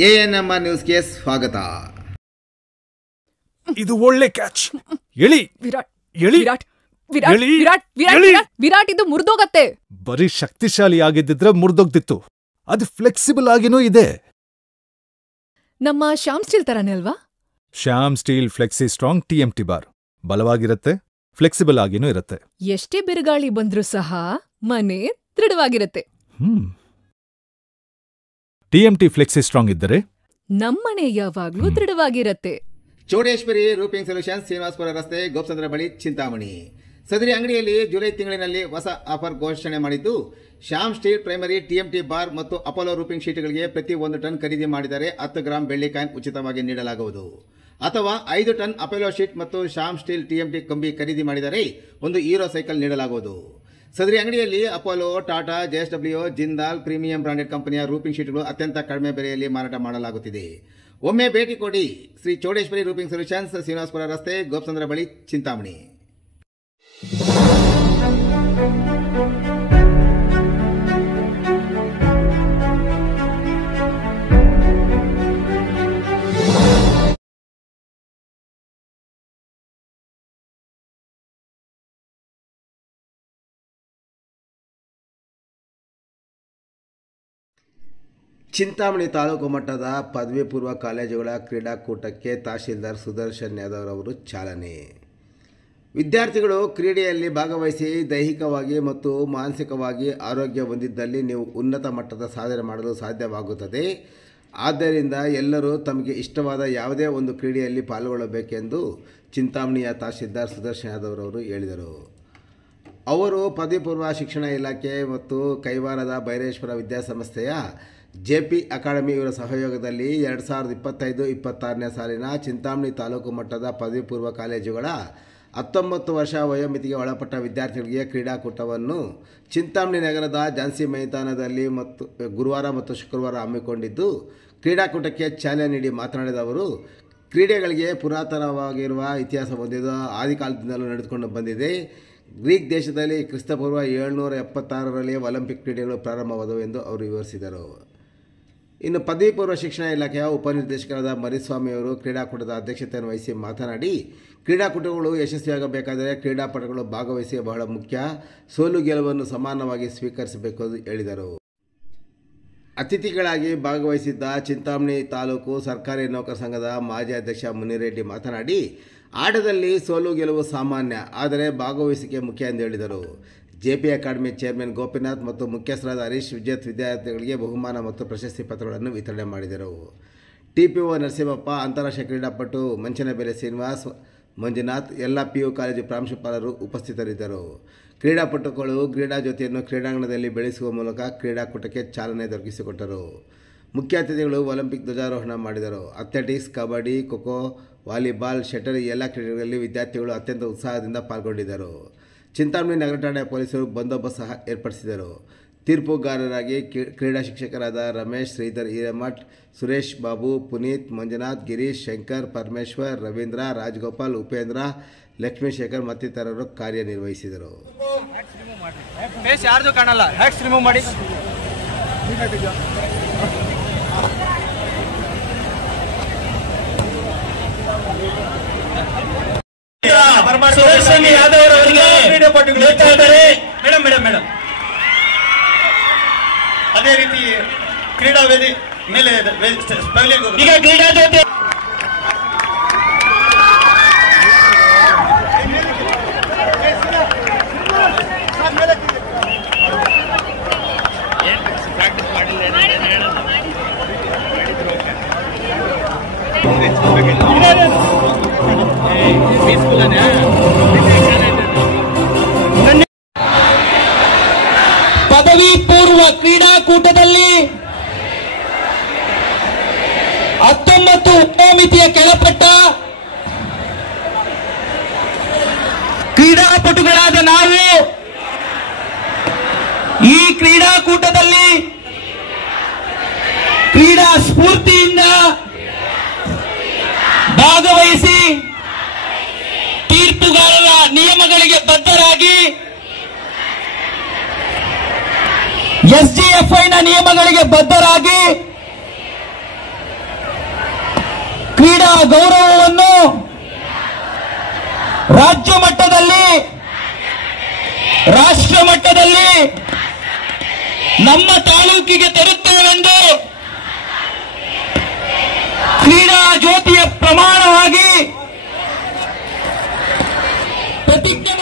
ANMR ನ್ಯೂಸ್ಗೆ ಸ್ವಾಗತ. ಇದು ಒಳ್ಳೆ ಕ್ಯಾಚ್. ಎಳಿ ವಿರಾಟ್ ಎಳಿ ವಿರಾಟ್ ವಿರಾಟ್ ವಿರಾಟ್ ವಿರಾಟ್ ವಿರಾಟ್ ಇದು ಮುರಿದೋಗತ್ತೆ. ಬರೀ ಶಕ್ತಿಶಾಲಿ ಆಗಿದ್ದಿದ್ರೆ ಮುರಿದೋಗ್ತಿತ್ತು. ಅದು ಫ್ಲೆಕ್ಸಿಬಲ್ ಆಗಿನೂ ಇದೆ. ನಮ್ಮ ಶ್ಯಾಮ್ ಸ್ಟೀಲ್ ತರಾನೇ ಅಲ್ವಾ? Shyam steel flexi strong TMT bar ಬಲವಾಗಿರುತ್ತೆ, ಫ್ಲೆಕ್ಸಿಬಲ್ ಆಗಿನೂ ಇರುತ್ತೆ. ಎಷ್ಟೇ ಬಿರುಗಾಳಿ ಬಂದ್ರೂ ಸಹ ಮನೆ ದೃಢವಾಗಿರುತ್ತೆ. TMT ಫ್ಲೆಕ್ಸಿ ಸ್ಟ್ರಾಂಗ್ ಇದ್ದರೆ ನಮ್ಮನೆ ಯಾವಾಗ್ಲೂ ದೃಢವಾಗಿರತ್ತೆ. ಚೌಡೇಶ್ವರಿ ರೂಪಿಂಗ್ ಸೊಲ್ಯೂಷನ್ಸ್, ಶ್ರೀನಿವಾಸಪುರ ರಸ್ತೆ, ಗೋಪಸಂದ್ರ ಬಳಿ, ಚಿಂತಾಮಣಿ. ಸದರಿ ಅಂಗಡಿಯಲ್ಲಿ ಜುಲೈ ತಿಂಗಳಿನಲ್ಲಿ ಹೊಸ ಆಫರ್ ಘೋಷಣೆ ಮಾಡಿದ್ದು, Shyam steel primary TMT bar ಮತ್ತು ಅಪೋಲೋ ರೂಪಿಂಗ್ ಶೀಟ್ಗಳಿಗೆ ಪ್ರತಿ 1 ಟನ್ ಖರೀದಿ ಮಾಡಿದರೆ 10 ಗ್ರಾಂ ಬೆಳ್ಳಿ ಕಾಯಿನ್ ಉಚಿತವಾಗಿ ನೀಡಲಾಗುವುದು. ಅಥವಾ 5 ಟನ್ ಅಪೋಲೋ ಶೀಟ್ ಮತ್ತು ಶ್ಯಾಮ್ ಸ್ಟೀಲ್ TMT ಕಂಬಿ ಖರೀದಿ ಮಾಡಿದರೆ 1 ಹೀರೋ ಸೈಕಲ್ ನೀಡಲಾಗುವುದು. ಸದರಿ ಅಂಗಡಿಯಲ್ಲಿ Apollo, Tata, JSW, Jindal premium branded ಕಂಪನಿಯ ರೂಪಿಂಗ್ ಶೀಟ್ಗಳು ಅತ್ಯಂತ ಕಡಿಮೆ ಬೆಲೆಯಲ್ಲಿ ಮಾರಾಟ ಮಾಡಲಾಗುತ್ತಿದೆ. ಒಮ್ಮೆ ಭೇಟಿ ಕೊಡಿ. ಶ್ರೀ ಚೌಡೇಶ್ವರಿ ರೂಪಿಂಗ್ ಸೊಲ್ಯೂಷನ್ಸ್, ಶ್ರೀನಿವಾಸಪುರ ರಸ್ತೆ, ಗೋಪಸಂದ್ರ ಬಳಿ, ಚಿಂತಾಮಣಿ. ಚಿಂತಾಮಣಿ ತಾಲೂಕು ಮಟ್ಟದ ಪದವಿ ಪೂರ್ವ ಕಾಲೇಜುಗಳ ಕ್ರೀಡಾಕೂಟಕ್ಕೆ ತಹಶೀಲ್ದಾರ್ ಸುದರ್ಶನ್ ಯಾದವ್ ಅವರು ಚಾಲನೆ. ವಿದ್ಯಾರ್ಥಿಗಳು ಕ್ರೀಡೆಯಲ್ಲಿ ಭಾಗವಹಿಸಿ ದೈಹಿಕವಾಗಿ ಮತ್ತು ಮಾನಸಿಕವಾಗಿ ಆರೋಗ್ಯ ಹೊಂದಿದ್ದಲ್ಲಿ ನೀವು ಉನ್ನತ ಮಟ್ಟದ ಸಾಧನೆ ಮಾಡಲು ಸಾಧ್ಯವಾಗುತ್ತದೆ. ಆದ್ದರಿಂದ ಎಲ್ಲರೂ ತಮಗೆ ಇಷ್ಟವಾದ ಯಾವುದೇ ಒಂದು ಕ್ರೀಡೆಯಲ್ಲಿ ಪಾಲ್ಗೊಳ್ಳಬೇಕೆಂದು ಚಿಂತಾಮಣಿಯ ತಹಶೀಲ್ದಾರ್ ಸುದರ್ಶನ್ ಯಾದವ್ ಅವರು ಹೇಳಿದರು. ಅವರು ಪದವಿ ಪೂರ್ವ ಶಿಕ್ಷಣ ಇಲಾಖೆ ಮತ್ತು ಕೈವಾರದ ಭೈರೇಶ್ವರ ವಿದ್ಯಾಸಂಸ್ಥೆಯ JP ಅಕಾಡೆಮಿ ಇವರ ಸಹಯೋಗದಲ್ಲಿ 2025-26ನೇ ಸಾಲಿನ ಚಿಂತಾಮಣಿ ತಾಲೂಕು ಮಟ್ಟದ ಪದವಿ ಪೂರ್ವ ಕಾಲೇಜುಗಳ 19 ವರ್ಷ ವಯೋಮಿತಿಗೆ ಒಳಪಟ್ಟ ವಿದ್ಯಾರ್ಥಿಗಳಿಗೆ ಕ್ರೀಡಾಕೂಟವನ್ನು ಚಿಂತಾಮಣಿ ನಗರದ ಝಾನ್ಸಿ ಮೈದಾನದಲ್ಲಿ ಗುರುವಾರ ಮತ್ತು ಶುಕ್ರವಾರ ಹಮ್ಮಿಕೊಂಡಿದ್ದು, ಕ್ರೀಡಾಕೂಟಕ್ಕೆ ಚಾಲನೆ ನೀಡಿ ಮಾತನಾಡಿದ ಅವರು, ಕ್ರೀಡೆಗಳಿಗೆ ಪುರಾತನವಾಗಿರುವ ಇತಿಹಾಸ ಹೊಂದಿದ್ದು ಆದಿಕಾಲದಿಂದಲೂ ನಡೆದುಕೊಂಡು ಬಂದಿದೆ. ಗ್ರೀಕ್ ದೇಶದಲ್ಲಿ ಕ್ರಿಸ್ತಪೂರ್ವ 776ರಲ್ಲಿ ಒಲಿಂಪಿಕ್ ಕ್ರೀಡೆಗಳು ಪ್ರಾರಂಭವಾದವು ಎಂದು ಅವರು ವಿವರಿಸಿದರು. ಇನ್ನು ಪದವಿ ಪೂರ್ವ ಶಿಕ್ಷಣ ಇಲಾಖೆಯ ಉಪನಿರ್ದೇಶಕರಾದ ಮರಿಸ್ವಾಮಿಯವರು ಕ್ರೀಡಾಕೂಟದ ಅಧ್ಯಕ್ಷತೆಯನ್ನು ವಹಿಸಿ ಮಾತನಾಡಿ, ಕ್ರೀಡಾಕೂಟಗಳು ಯಶಸ್ವಿಯಾಗಬೇಕಾದರೆ ಕ್ರೀಡಾಪಟುಗಳು ಭಾಗವಹಿಸಿ ಬಹಳ ಮುಖ್ಯ. ಸೋಲು ಗೆಲುವನ್ನು ಸಮಾನವಾಗಿ ಸ್ವೀಕರಿಸಬೇಕು ಎಂದು ಹೇಳಿದರು. ಅತಿಥಿಗಳಾಗಿ ಭಾಗವಹಿಸಿದ್ದ ಚಿಂತಾಮಣಿ ತಾಲೂಕು ಸರ್ಕಾರಿ ನೌಕರ ಸಂಘದ ಮಾಜಿ ಅಧ್ಯಕ್ಷ ಮುನಿರೆಡ್ಡಿ ಮಾತನಾಡಿ, ಆಟದಲ್ಲಿ ಸೋಲು ಗೆಲುವು ಸಾಮಾನ್ಯ, ಆದರೆ ಭಾಗವಹಿಸಿಕೆ ಮುಖ್ಯ ಎಂದು ಹೇಳಿದರು. JP ಅಕಾಡೆಮಿ ಚೇರ್ಮನ್ ಗೋಪಿನಾಥ್ ಮತ್ತು ಮುಖ್ಯಸ್ಥರಾದ ಹರೀಶ್ ವಿಜೇತ್ ವಿದ್ಯಾರ್ಥಿಗಳಿಗೆ ಬಹುಮಾನ ಮತ್ತು ಪ್ರಶಸ್ತಿ ಪತ್ರಗಳನ್ನು ವಿತರಣೆ ಮಾಡಿದರು. TPO ನರಸಿಂಹಪ್ಪ, ಅಂತಾರಾಷ್ಟ್ರೀಯ ಕ್ರೀಡಾಪಟು ಮಂಚನಬೆಲೆ ಶ್ರೀನಿವಾಸ್, ಮಂಜುನಾಥ್, ಎಲ್ಲ PU ಕಾಲೇಜು ಪ್ರಾಂಶುಪಾಲರು ಉಪಸ್ಥಿತರಿದ್ದರು. ಕ್ರೀಡಾಪಟುಗಳು ಕ್ರೀಡಾ ಜ್ಯೋತಿಯನ್ನು ಕ್ರೀಡಾಂಗಣದಲ್ಲಿ ಬೆಳೆಸುವ ಮೂಲಕ ಕ್ರೀಡಾಕೂಟಕ್ಕೆ ಚಾಲನೆ ದೊರಕಿಸಿಕೊಟ್ಟರು. ಮುಖ್ಯ ಅತಿಥಿಗಳು ಒಲಿಂಪಿಕ್ ಧ್ವಜಾರೋಹಣ ಮಾಡಿದರು. Athletics, kabaddi, kho kho, volleyball, shuttle ಈ ಎಲ್ಲ ಕ್ರೀಡೆಗಳಲ್ಲಿ ವಿದ್ಯಾರ್ಥಿಗಳು ಅತ್ಯಂತ ಉತ್ಸಾಹದಿಂದ ಪಾಲ್ಗೊಂಡಿದ್ದರು. ಚಿಂತಾಮಣಿ ನಗರ ಠಾಣೆ ಪೊಲೀಸರು ಬಂದೋಬಸ್ತ್ ಸಹ ಏರ್ಪಡಿಸಿದರು. ತೀರ್ಪುಗಾರರಾಗಿ ಕ್ರೀಡಾ ಶಿಕ್ಷಕರಾದ ರಮೇಶ್, ಶ್ರೀಧರ್ ಹಿರೇಮಠ್, ಸುರೇಶ್ ಬಾಬು, ಪುನೀತ್, ಮಂಜುನಾಥ್, ಗಿರೀಶ್, ಶಂಕರ್, ಪರಮೇಶ್ವರ್, ರವೀಂದ್ರ, ರಾಜಗೋಪಾಲ್, ಉಪೇಂದ್ರ, ಲಕ್ಷ್ಮೀಶೇಖರ್ ಮತ್ತಿತರರು ಕಾರ್ಯನಿರ್ವಹಿಸಿದರು. ಸುದರ್ಶನ್ ಯಾದವ್ ಅವರಿಗೆ ಮೇಡಮ್ ಅದೇ ರೀತಿ ಕ್ರೀಡಾ ವೇದಿ ಮೇಲೆ ಈಗ ಕ್ರೀಡಾ ಜೊತೆ ಪದವಿ ಪೂರ್ವ ಕ್ರೀಡಾಕೂಟದಲ್ಲಿ 19 ವಯೋಮಿತಿಯ ಕೆಳಪಟ್ಟ ಕ್ರೀಡಾಪಟುಗಳಾದ ನಾವು ಈ ಕ್ರೀಡಾಕೂಟದಲ್ಲಿ ಕ್ರೀಡಾ ಸ್ಫೂರ್ತಿಯಿಂದ ಭಾಗವಹಿಸಿ ತೀರ್ಪುಗಾರರ ನಿಯಮಗಳಿಗೆ ಬದ್ಧರಾಗಿ SGFI ನ ನಿಯಮಗಳಿಗೆ ಬದ್ಧರಾಗಿ ಕ್ರೀಡಾ ಗೌರವವನ್ನು ರಾಜ್ಯ ಮಟ್ಟದಲ್ಲಿ, ರಾಷ್ಟ್ರ ಮಟ್ಟದಲ್ಲಿ ನಮ್ಮ ತಾಲೂಕಿಗೆ ತರುತ್ತೇವೆಂದು ಕ್ರೀಡಾ ಜ್ಯೋತಿಯ ಪ್ರಮಾಣವಾಗಿ ಪ್ರತಿಜ್ಞೆ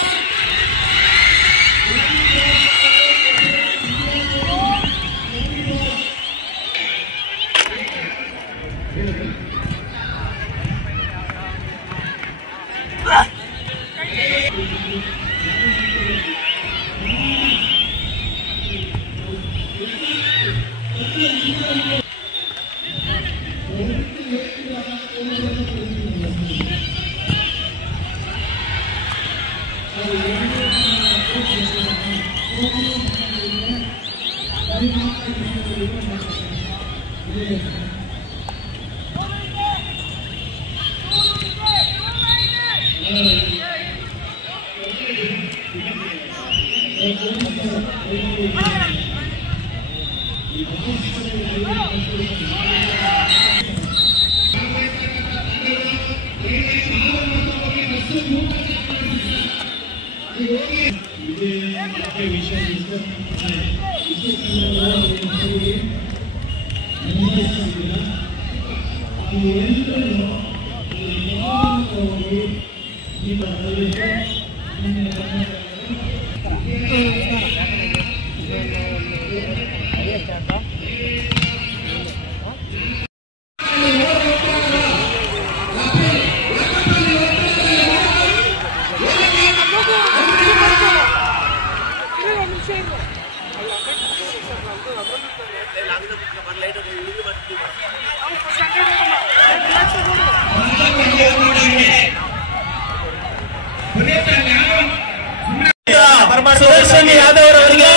ಸುದರ್ಶನ್ ಯಾದವ್ ಅವರಿಗೆ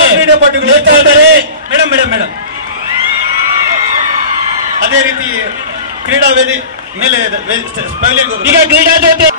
ಮೇಡಮ್ ಮೇಡಮ್ ಮೇಡಮ್ ಅದೇ ರೀತಿ ಕ್ರೀಡಾ ವೇದಿ ಮೇಲೆ ಪವಲಿಯನ್ ಈಗ ಕ್ರೀಡಾ ಜ್ಯೋತಿ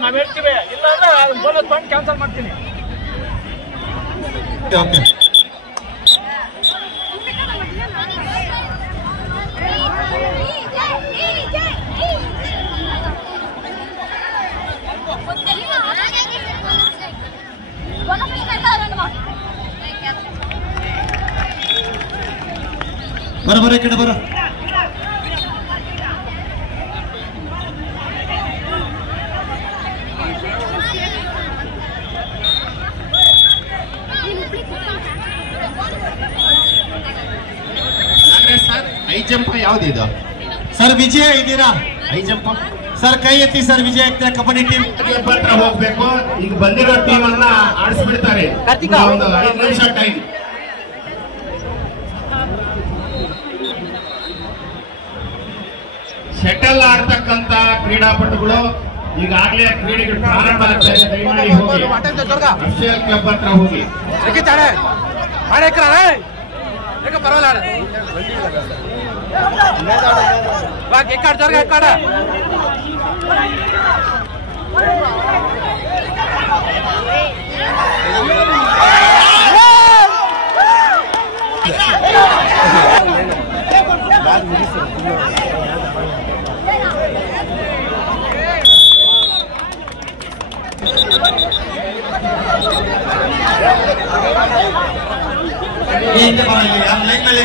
ನಾವು ಹೇಳ್ತೀವಿ, ಇಲ್ಲ ಅಂದ್ರೆ ಬೋನಸ್ ಪಾಯಿಂಟ್ ಕ್ಯಾನ್ಸಲ್ ಮಾಡ್ತೀನಿ. ಬರ ಈ ಕಡೆ ಬರ. ಸರ್ ಹೈ ಜಂಪ್ ಯಾವ್ದಿದು ಸರ್ ವಿಜಯ ಇದ್ದೀರಾ? ಹೈ ಜಂಪ್ ಸರ್ ಕೈ ಎತ್ತಿ ಸರ್, ವಿಜಯ ಆಗ್ತದೆ ಕಬಡ್ಡಿ ಟೀಮ್ ಹತ್ರ ಹೋಗ್ಬೇಕು. ಈಗ ಬಂದಿರೋ ಟೀಮ್ ಅನ್ನ ಆಡಿಸ್ಬಿಡ್ತಾರೆ. ಒಂದು 5 ನಿಮಿಷ ಟೈಮ್. ಶಟಲ್ ಆಡ್ತಕ್ಕಂತ ಕ್ರೀಡಾಪಟುಗಳು ಈಗಾಗಲೇ ಕ್ರೀಡೆಗಳು ಪ್ರಾರಂಭ ಆಗ್ತಾ ಇದೆ. ದಯಮಾಡಿ ಹೋಗಿ ಅಫಿಷಿಯಲ್ ಕ್ಲಬ್ ಹತ್ರ ಹೋಗಿ. ಲೈನ್ ಮೇಲೆ